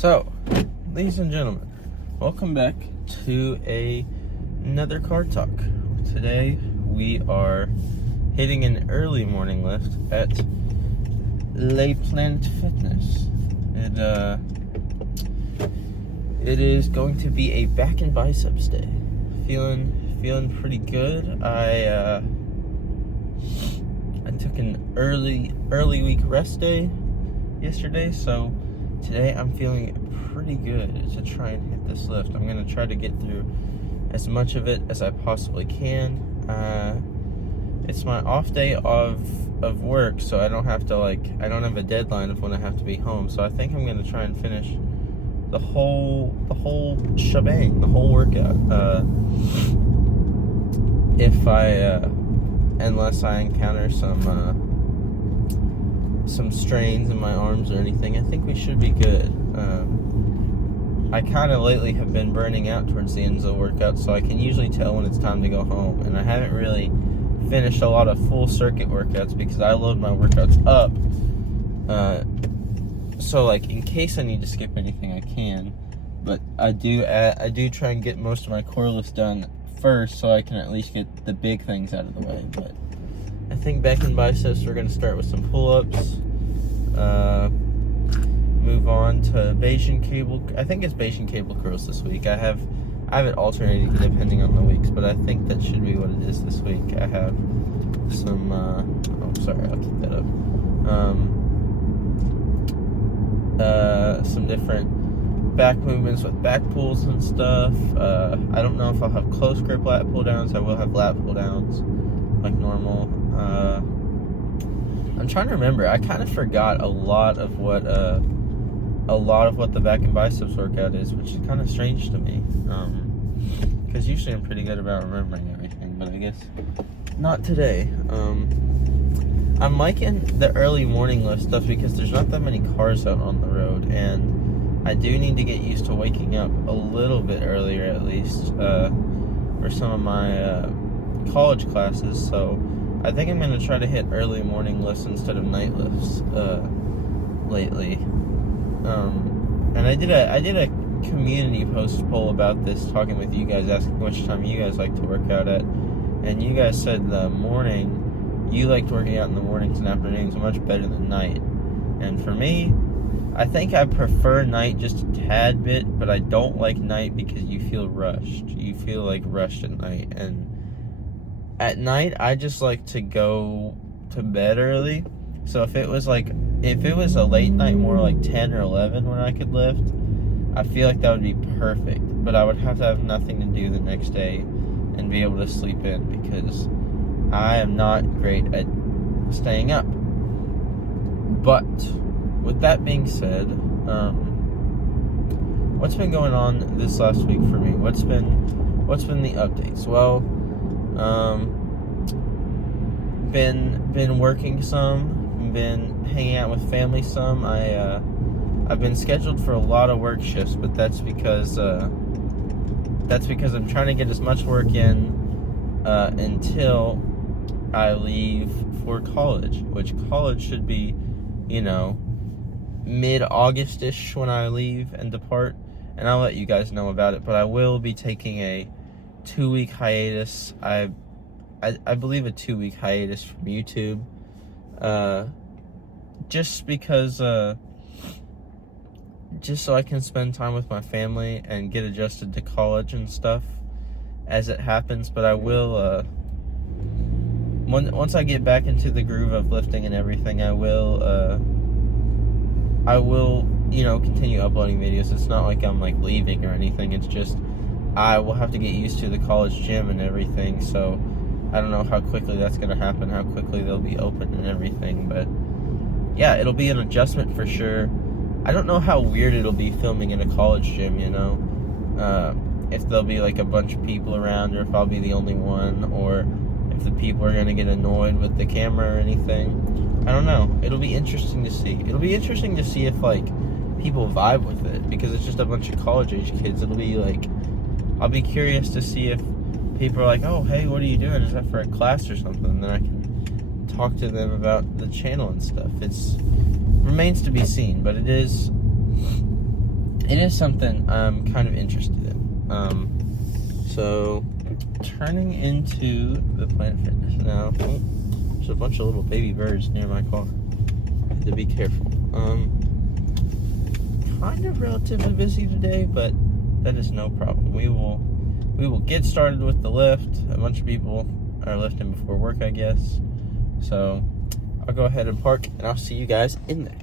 So, ladies and gentlemen, welcome back to another car talk. Today we are hitting an early morning lift at Le Planet Fitness. It is going to be a back and biceps day. Feeling pretty good. I took an early week rest day yesterday, so today I'm feeling pretty good to try and hit this lift. I'm gonna try to get through as much of it as I possibly can. It's my off day of work, so I don't have a deadline of when I have to be home. So I think I'm gonna try and finish the whole shebang, the whole workout. Unless I encounter some strains in my arms or anything, I think we should be good. I kind of lately have been burning out towards the ends of the workout, so I can usually tell when it's time to go home. And I haven't really finished a lot of full circuit workouts because I load my workouts up. So like in case I need to skip anything, I can. But I do try and get most of my core lifts done first, so I can at least get the big things out of the way. But I think back in biceps, we're going to start with some pull-ups, move on to Bayesian cable. I think it's Bayesian cable curls this week. I have it alternating depending on the weeks, but I think that should be what it is this week. I have some, I'll keep that up. Some different back movements with back pulls and stuff. I don't know if I'll have close grip lat pull downs. I will have lat pull downs like normal. I'm trying to remember. I kind of forgot a lot of what the back and biceps workout is, which is kind of strange to me. Because usually I'm pretty good about remembering everything, but I guess not today. I'm liking the early morning lift stuff because there's not that many cars out on the road, and I do need to get used to waking up a little bit earlier, at least, for some of my college classes. So I think I'm going to try to hit early morning lifts instead of night lifts lately. And I did a community post poll about this, talking with you guys, asking which time you guys like to work out at, and you guys said the morning. You liked working out in the mornings and afternoons much better than night. And for me, I think I prefer night just a tad bit, but I don't like night because you feel rushed. You feel like rushed at night. And at night, I just like to go to bed early. So if it was a late night, more like 10 or 11 when I could lift, I feel like that would be perfect. But I would have to have nothing to do the next day and be able to sleep in, because I am not great at staying up. But with that being said, what's been going on this last week for me? What's been the updates? Well, been working some, been hanging out with family some. I've been scheduled for a lot of work shifts, but that's because I'm trying to get as much work in until I leave for college, which college should be, mid-August-ish when I leave and depart, and I'll let you guys know about it. But I will be taking a 2-week hiatus. I believe a 2-week hiatus from YouTube, just because, just so I can spend time with my family and get adjusted to college and stuff as it happens. But I will, once I get back into the groove of lifting and everything, I will, continue uploading videos. It's not like I'm leaving or anything. It's just I will have to get used to the college gym and everything. So I don't know how quickly that's going to happen, how quickly they'll be open and everything. But yeah, it'll be an adjustment for sure. I don't know how weird it'll be filming in a college gym, if there'll be a bunch of people around, or if I'll be the only one, or if the people are going to get annoyed with the camera or anything. I don't know. It'll be interesting to see. It'll be interesting to see if people vibe with it, because it's just a bunch of college age kids. It'll be I'll be curious to see if people are like, oh, hey, what are you doing? Is that for a class or something? And then I can talk to them about the channel and stuff. It's remains to be seen, but it is it is something I'm kind of interested in. So turning into the Planet Fitness now. Oh, there's a bunch of little baby birds near my car. I have to be careful. Kind of relatively busy today, but that is no problem. We will get started with the lift. A bunch of people are lifting before work, I guess. So I'll go ahead and park, and I'll see you guys in there.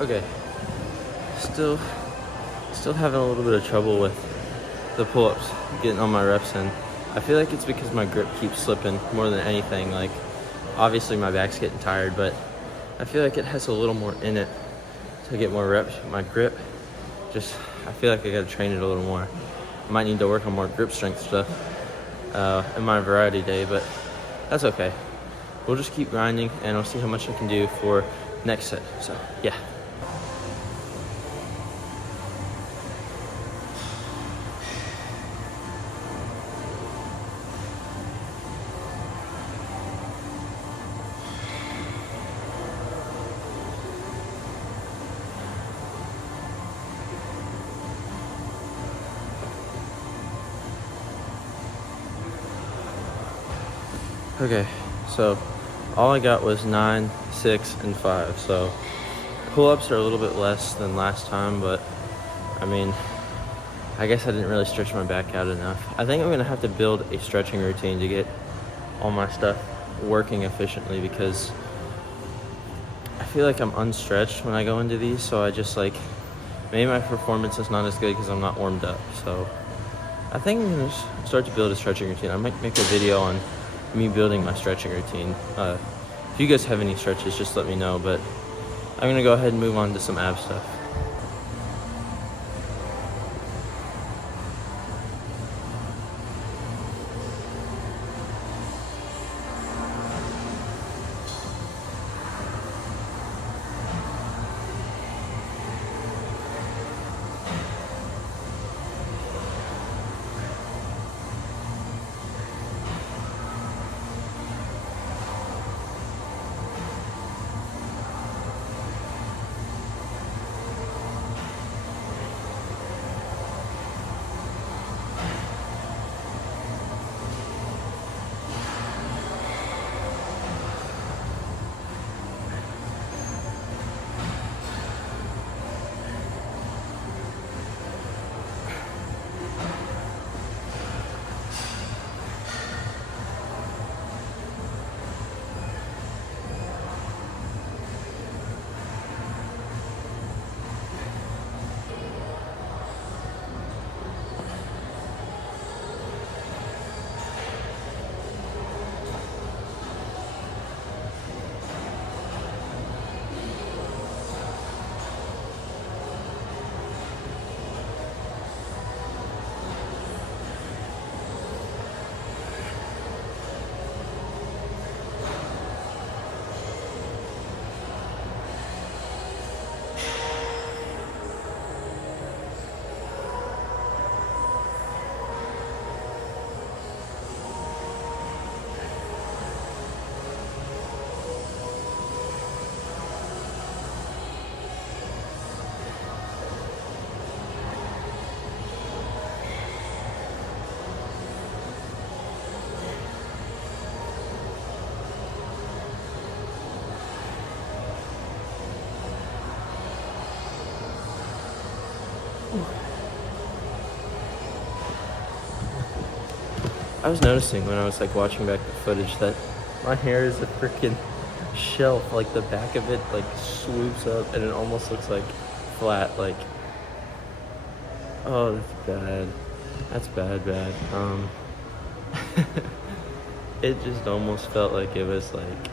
Okay, still having a little bit of trouble with the pull-ups, getting all my reps in. I feel like it's because my grip keeps slipping more than anything. Like, obviously my back's getting tired, but I feel like it has a little more in it to get more reps. My grip, I feel like I gotta train it a little more. I might need to work on more grip strength stuff in my variety day, but that's okay. We'll just keep grinding, and I'll see how much I can do for next set. So, yeah. Okay, so all I got was 9, 6, and 5. So pull-ups are a little bit less than last time, but I mean, I guess I didn't really stretch my back out enough. I think I'm gonna have to build a stretching routine to get all my stuff working efficiently, because I feel like I'm unstretched when I go into these. So I just maybe my performance is not as good because I'm not warmed up. So I think I'm gonna start to build a stretching routine. I might make a video on me building my stretching routine. If you guys have any stretches, just let me know, but I'm gonna go ahead and move on to some ab stuff. I was noticing when I was like watching back the footage that my hair is a freaking shelf. Like the back of it like swoops up and it almost looks like flat. Like, oh, that's bad. That's bad. It just almost felt like it was like,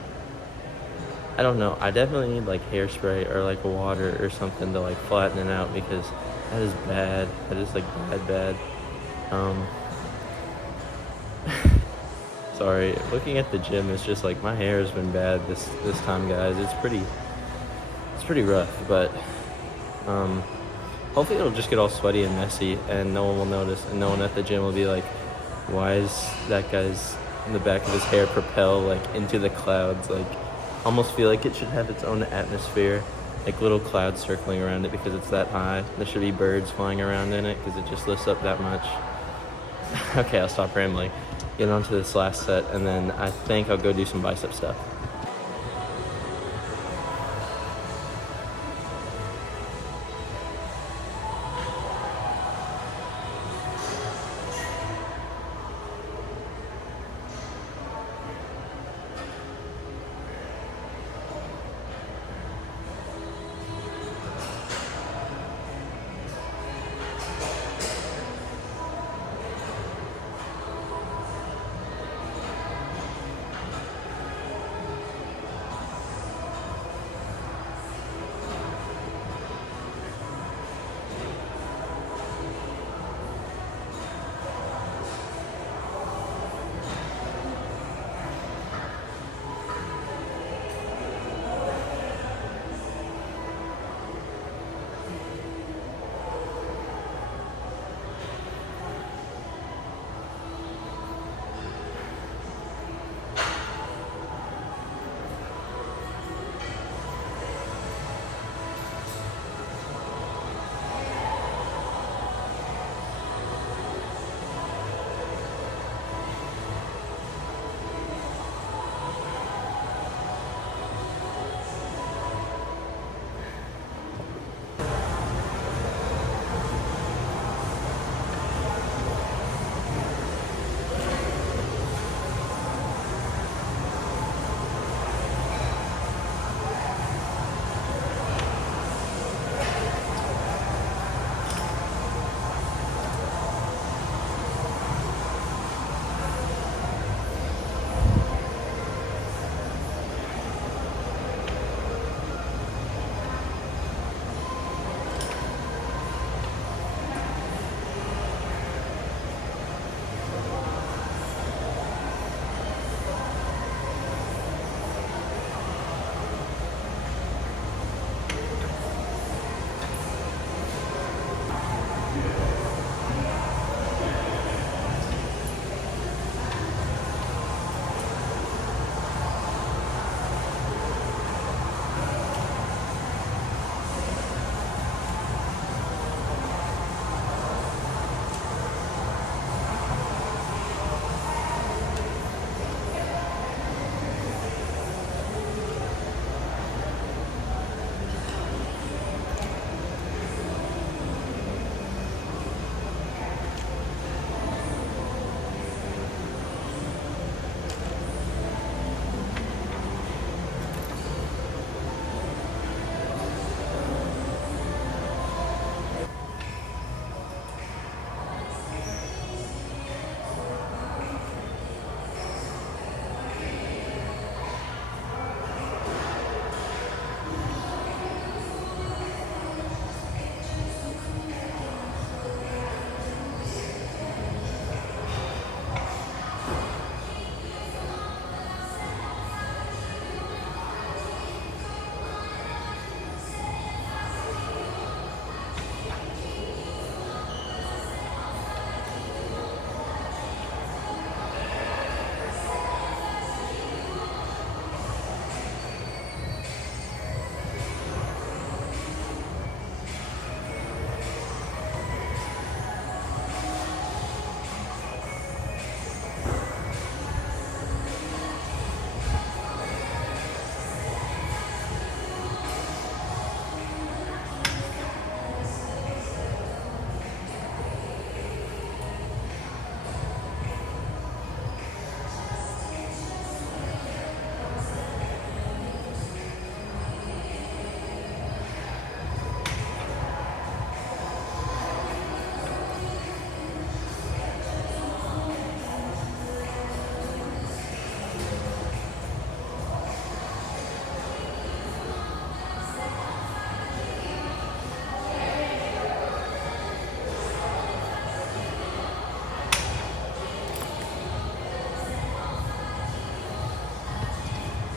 I don't know. I definitely need like hairspray or like water or something to like flatten it out, because that is bad. That is like bad. Sorry, looking at the gym is just like my hair has been bad this time, guys. It's pretty rough, but hopefully it'll just get all sweaty and messy and no one will notice, and no one at the gym will be like, why is that guy's in the back of his hair propel like into the clouds? Like, almost feel like it should have its own atmosphere, like little clouds circling around it because it's that high. There should be birds flying around in it because it just lifts up that much. Okay, I'll stop rambling. Get on to this last set, and then I think I'll go do some bicep stuff.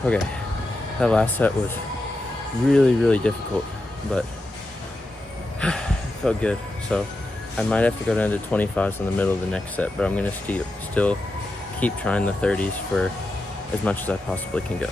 Okay, that last set was really, really difficult, but it felt good. So I might have to go down to 25s in the middle of the next set, but I'm gonna still keep trying the 30s for as much as I possibly can go.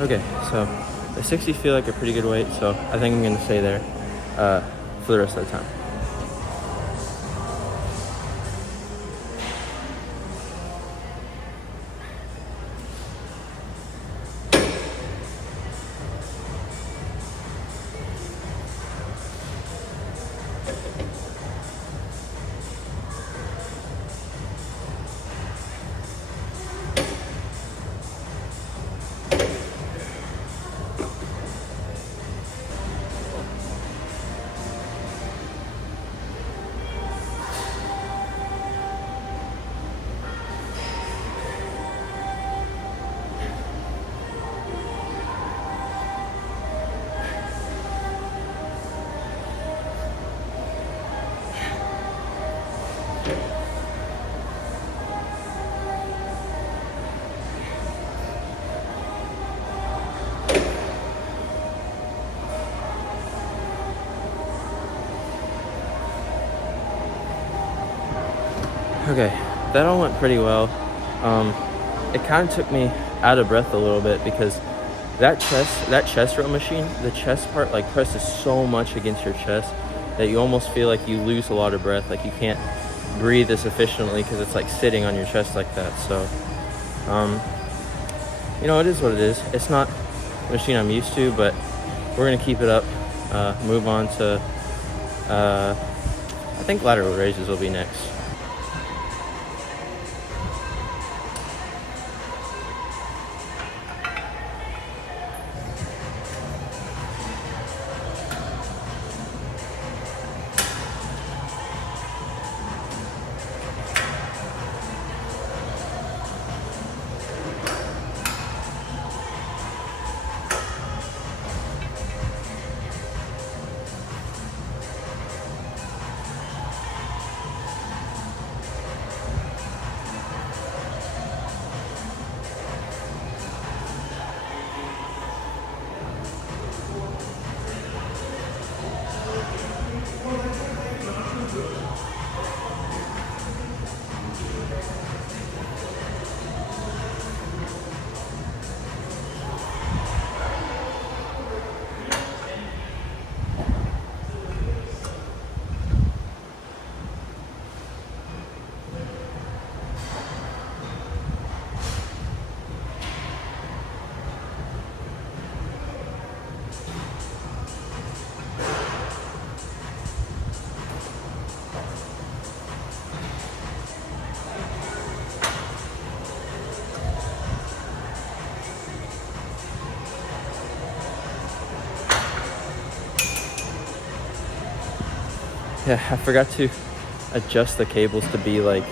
Okay, so the 60s feel like a pretty good weight, so I think I'm gonna stay there for the rest of the time. Okay, that all went pretty well. It kind of took me out of breath a little bit because that chest row machine, the chest part like presses so much against your chest that you almost feel like you lose a lot of breath, like you can't breathe as efficiently because it's like sitting on your chest like that. So, you know, it is what it is. It's not a machine I'm used to, but we're gonna keep it up, move on to, I think lateral raises will be next. Yeah, I forgot to adjust the cables to be like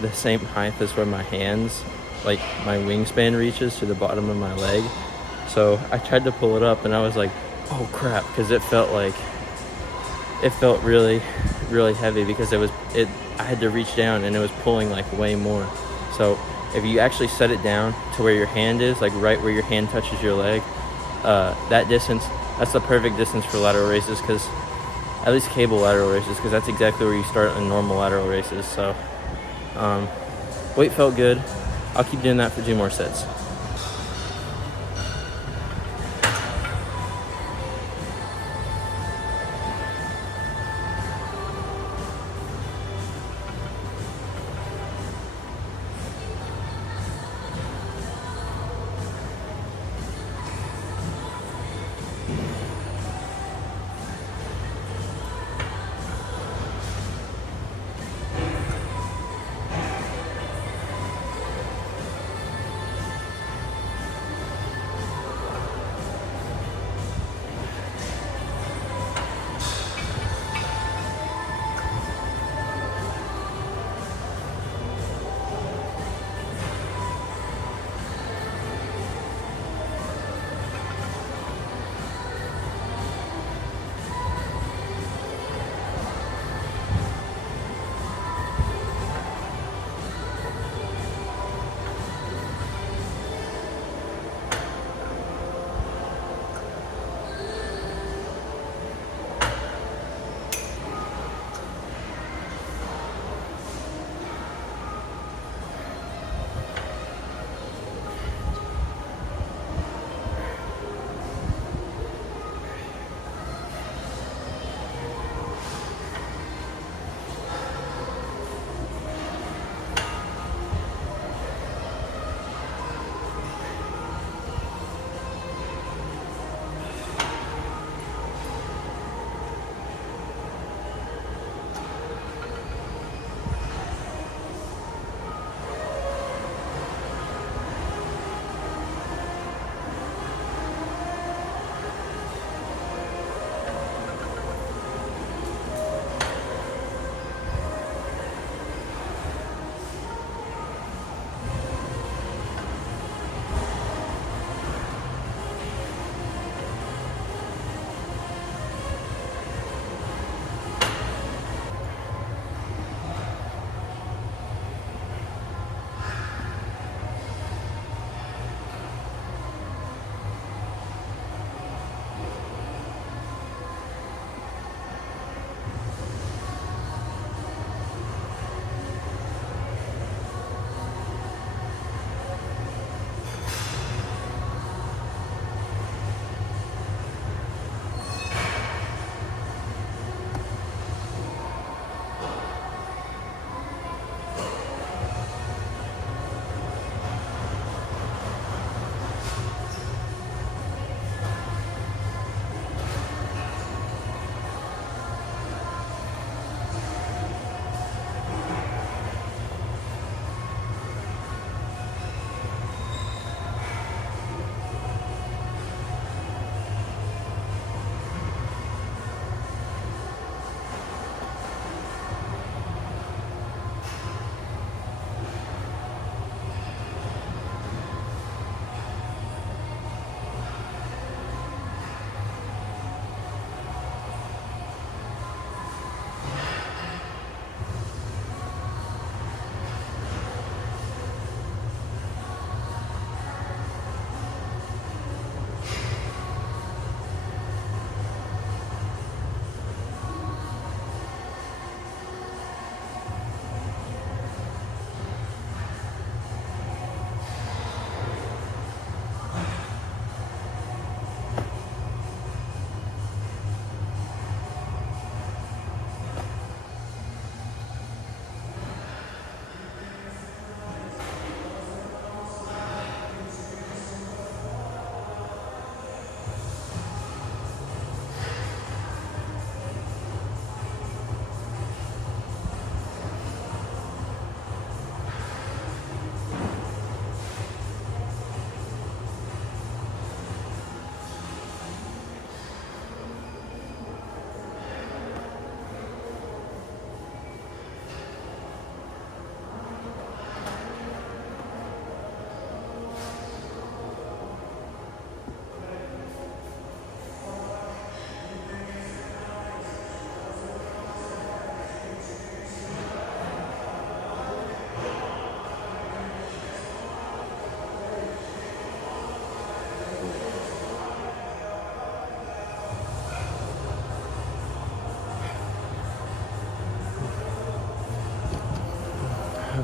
the same height as where my hands, like my wingspan reaches to the bottom of my leg. So I tried to pull it up and I was like, oh crap, because it felt really, really heavy because I had to reach down and it was pulling like way more. So if you actually set it down to where your hand is, like right where your hand touches your leg, that distance, that's the perfect distance for lateral raises, because at least cable lateral raises, because that's exactly where you start in normal lateral raises. So weight felt good. I'll keep doing that for 2 more sets.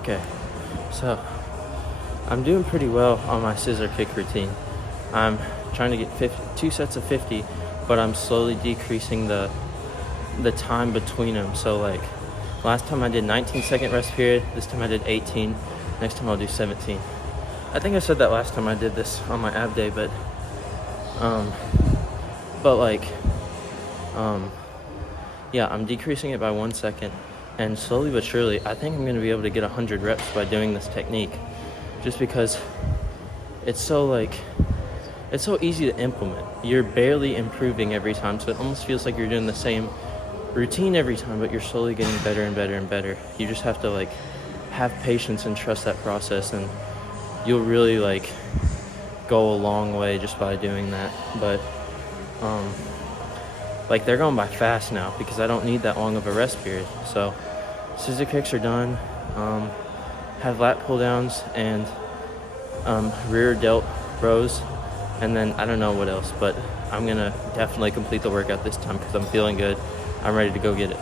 Okay, so I'm doing pretty well on my scissor kick routine. I'm trying to get 2 sets of 50, but I'm slowly decreasing the time between them. So like last time I did 19-second rest period, this time I did 18, next time I'll do 17. I think I said that last time I did this on my ab day, but yeah, I'm decreasing it by 1 second, and slowly but surely, I think I'm going to be able to get 100 reps by doing this technique, just because it's so easy to implement. You're barely improving every time, so it almost feels like you're doing the same routine every time, but you're slowly getting better and better and better. You just have to like have patience and trust that process, and you'll really like go a long way just by doing that. But like they're going by fast now because I don't need that long of a rest period. So scissor kicks are done. Have lat pull downs and rear delt rows, and then I don't know what else, but I'm gonna definitely complete the workout this time because I'm feeling good. I'm ready to go get it.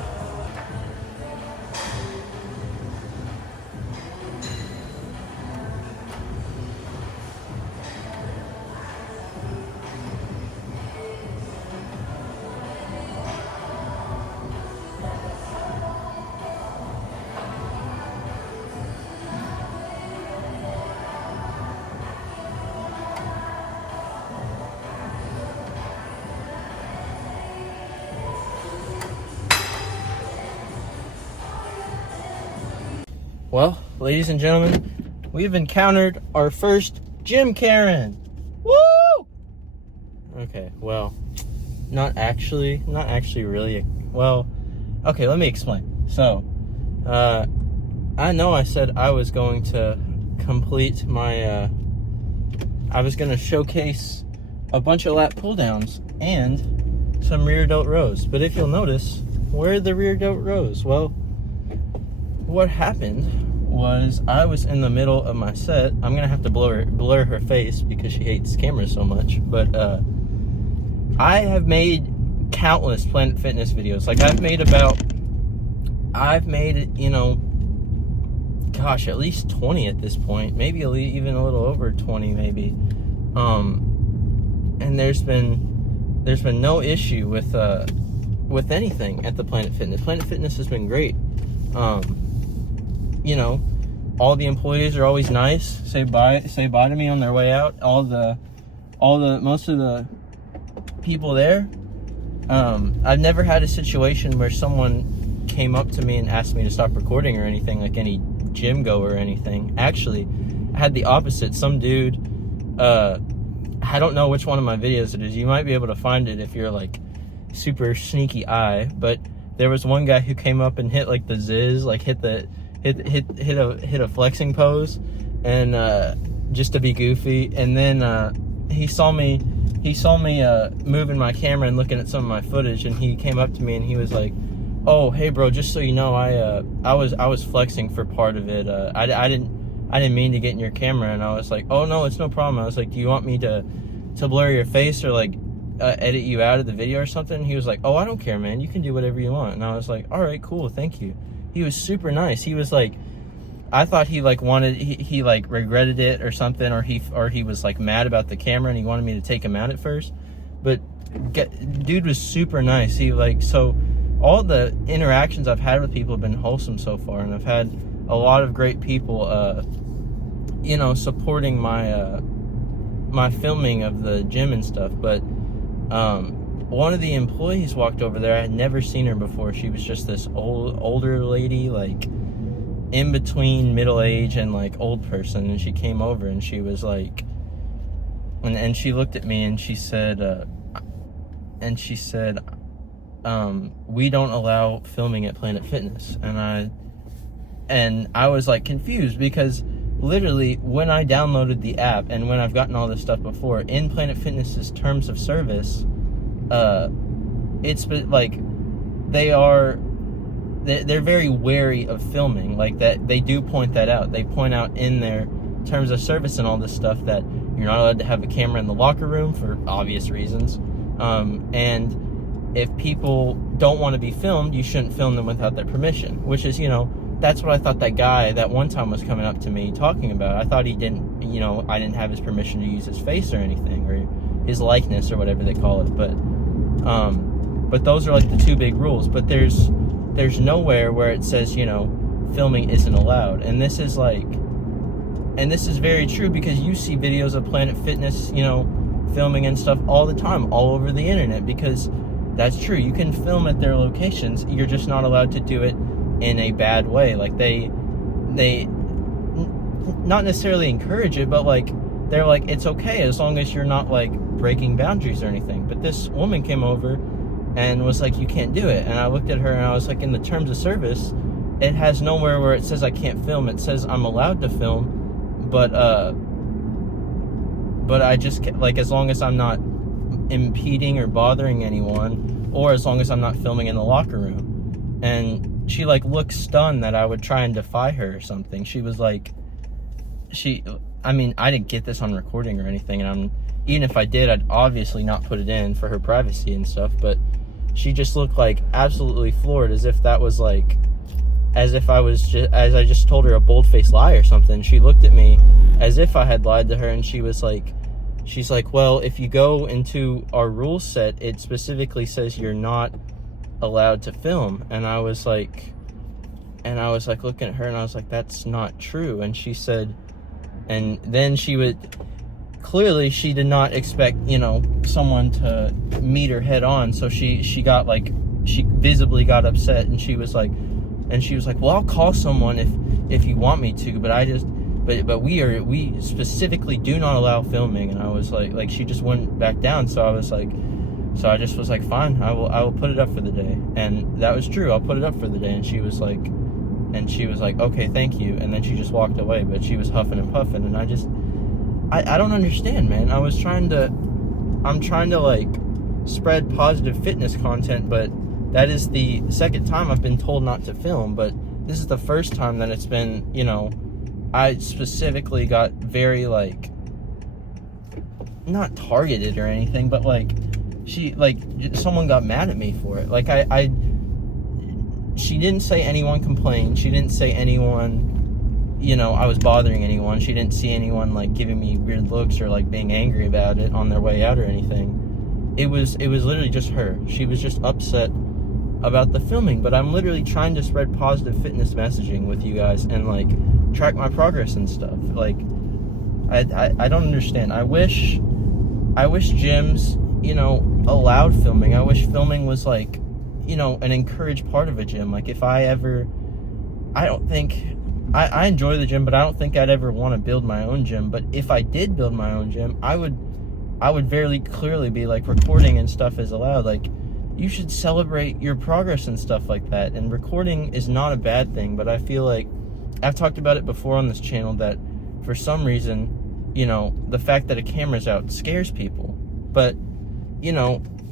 Well, ladies and gentlemen, we've encountered our first gym Karen. Woo! Okay, well, not actually really. Well, okay, let me explain. So, I know I said I was going to complete my, I was going to showcase a bunch of lat pull downs and some rear delt rows. But if you'll notice, where are the rear delt rows? Well, what happened was I was in the middle of my set. I'm gonna have to blur her face because she hates cameras so much, but I have made countless Planet Fitness videos. Like I've made you know, gosh, at least 20 at this point, maybe even a little over 20 maybe. And there's been no issue with anything at the Planet Fitness. Planet Fitness has been great. You know, all the employees are always nice, say bye to me on their way out. Most of the people there, I've never had a situation where someone came up to me and asked me to stop recording or anything, like any gym goer or anything. Actually, I had the opposite. Some dude, I don't know which one of my videos it is. You might be able to find it if you're like super sneaky eye, but there was one guy who came up and hit like the Ziz, like hit a flexing pose, and just to be goofy. And then he saw me moving my camera and looking at some of my footage, and he came up to me and he was like, "Oh, hey bro, just so you know, I was flexing for part of it. I didn't mean to get in your camera." And I was like, "Oh no, it's no problem." I was like, "Do you want me to blur your face or like edit you out of the video or something?" He was like, "Oh, I don't care, man. You can do whatever you want." And I was like, "All right, cool, thank you." He was super nice. He was like, I thought he like he like regretted it or something, or he was like mad about the camera and he wanted me to take him out at first. But dude was super nice. He like, so all the interactions I've had with people have been wholesome so far, and I've had a lot of great people you know, supporting my my filming of the gym and stuff. But one of the employees walked over there. I had never seen her before. She was just this older lady, like in between middle age and like old person. And she came over and she was like, and she looked at me and she said, "We don't allow filming at Planet Fitness." And I was like confused because literally when I downloaded the app and when I've gotten all this stuff before, in Planet Fitness's terms of service, it's like they're very wary of filming, like that. They do point that out. They point out in their terms of service and all this stuff that you're not allowed to have a camera in the locker room for obvious reasons. And if people don't want to be filmed, you shouldn't film them without their permission, which is, you know, that's what I thought that guy that one time was coming up to me talking about. I thought he didn't, I didn't have his permission to use his face or anything, or his likeness, or whatever they call it. But those are like the two big rules. But there's nowhere where it says, filming isn't allowed. And this is very true, because you see videos of Planet Fitness, filming and stuff all the time, all over the internet, because that's true. You can film at their locations. You're just not allowed to do it in a bad way. Like they not necessarily encourage it, but like they're like, it's okay as long as you're not like breaking boundaries or anything. But this woman came over and was like, you can't do it. And I looked at her and I was like, in the terms of service, it has nowhere where it says I can't film. It says I'm allowed to film, but I just, like, as long as I'm not impeding or bothering anyone, or as long as I'm not filming in the locker room. And she like looked stunned that I would try and defy her or something. She was like, I didn't get this on recording or anything, and even if I did, I'd obviously not put it in for her privacy and stuff, but she just looked like absolutely floored, as if that was like, as I just told her a bold-faced lie or something. She looked at me as if I had lied to her, and she's like, well, if you go into our rule set, it specifically says you're not allowed to film. And I was like looking at her, and I was like, that's not true. And she said, and then clearly she did not expect, someone to meet her head on. So she visibly got upset, and she was like, well, I'll call someone if you want me to, but we specifically do not allow filming. And I was like she just wouldn't back down. So I just was like, fine, I will put it up for the day. And that was true. I'll put it up for the day. And she was like, okay, thank you. And then she just walked away, but she was huffing and puffing. And I don't understand, man. I'm trying to like spread positive fitness content, but that is the second time I've been told not to film. But this is the first time that it's been, I specifically got very, like, not targeted or anything, but like someone got mad at me for it. Like she didn't say anyone complained. She didn't say anyone, I was bothering anyone. She didn't see anyone like giving me weird looks or like being angry about it on their way out or anything. It was literally just her. She was just upset about the filming. But I'm literally trying to spread positive fitness messaging with you guys and like track my progress and stuff. Like I don't understand. I wish gyms, allowed filming. I wish filming was like, an encouraged part of a gym. Like if I enjoy the gym, but I don't think I'd ever want to build my own gym. But if I did build my own gym, I would very clearly be like, recording and stuff is allowed. Like, you should celebrate your progress and stuff like that. And recording is not a bad thing, but I feel like I've talked about it before on this channel that for some reason, the fact that a camera's out scares people. But,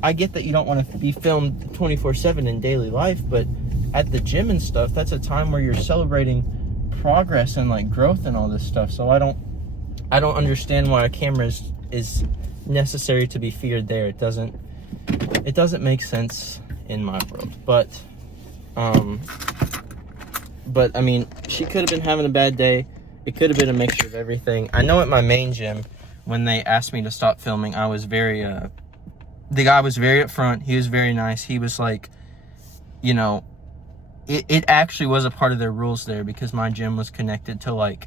I get that you don't want to be filmed 24/7 in daily life, but at the gym and stuff, that's a time where you're celebrating progress and like growth and all this stuff. So I don't understand why a camera is necessary to be feared there. It doesn't make sense in my world. But I mean, she could have been having a bad day. It could have been a mixture of everything. I know at my main gym, when they asked me to stop filming, I was very the guy was very upfront. He was very nice. He was like, it actually was a part of their rules there, because my gym was connected to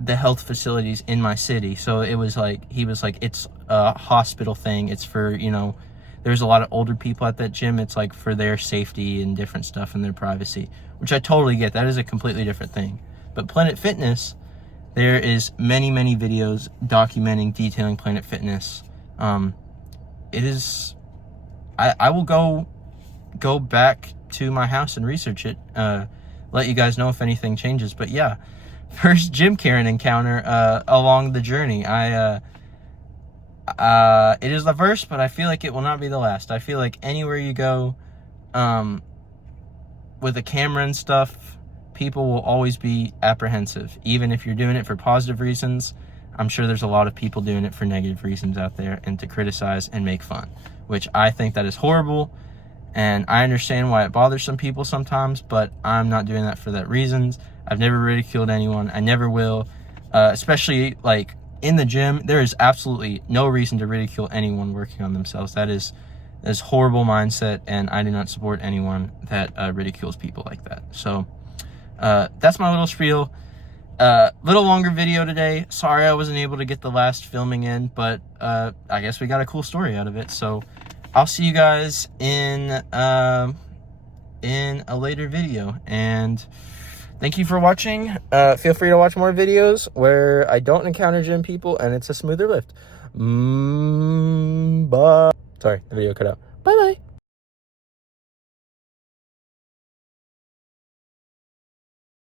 the health facilities in my city. So it was like, he was like, it's a hospital thing. It's for, there's a lot of older people at that gym. It's like for their safety and different stuff and their privacy, which I totally get. That is a completely different thing. But Planet Fitness, there is many videos documenting, detailing Planet Fitness. It is, I will go back to my house and research it, let you guys know if anything changes. But yeah, first gym Karen encounter along the journey. It is the first, but I feel like it will not be the last. I feel like anywhere you go with a camera and stuff, people will always be apprehensive. Even if you're doing it for positive reasons, I'm sure there's a lot of people doing it for negative reasons out there and to criticize and make fun, which I think that is horrible. And I understand why it bothers some people sometimes, but I'm not doing that for that reasons. I've never ridiculed anyone. I never will. Especially like in the gym, there is absolutely no reason to ridicule anyone working on themselves. That is horrible mindset, and I do not support anyone that ridicules people like that. So that's my little spiel. Little longer video today. Sorry I wasn't able to get the last filming in, but I guess we got a cool story out of it. So I'll see you guys in a later video, and thank you for watching. Feel free to watch more videos where I don't encounter gym people and it's a smoother lift. Bye. Sorry, the video cut out.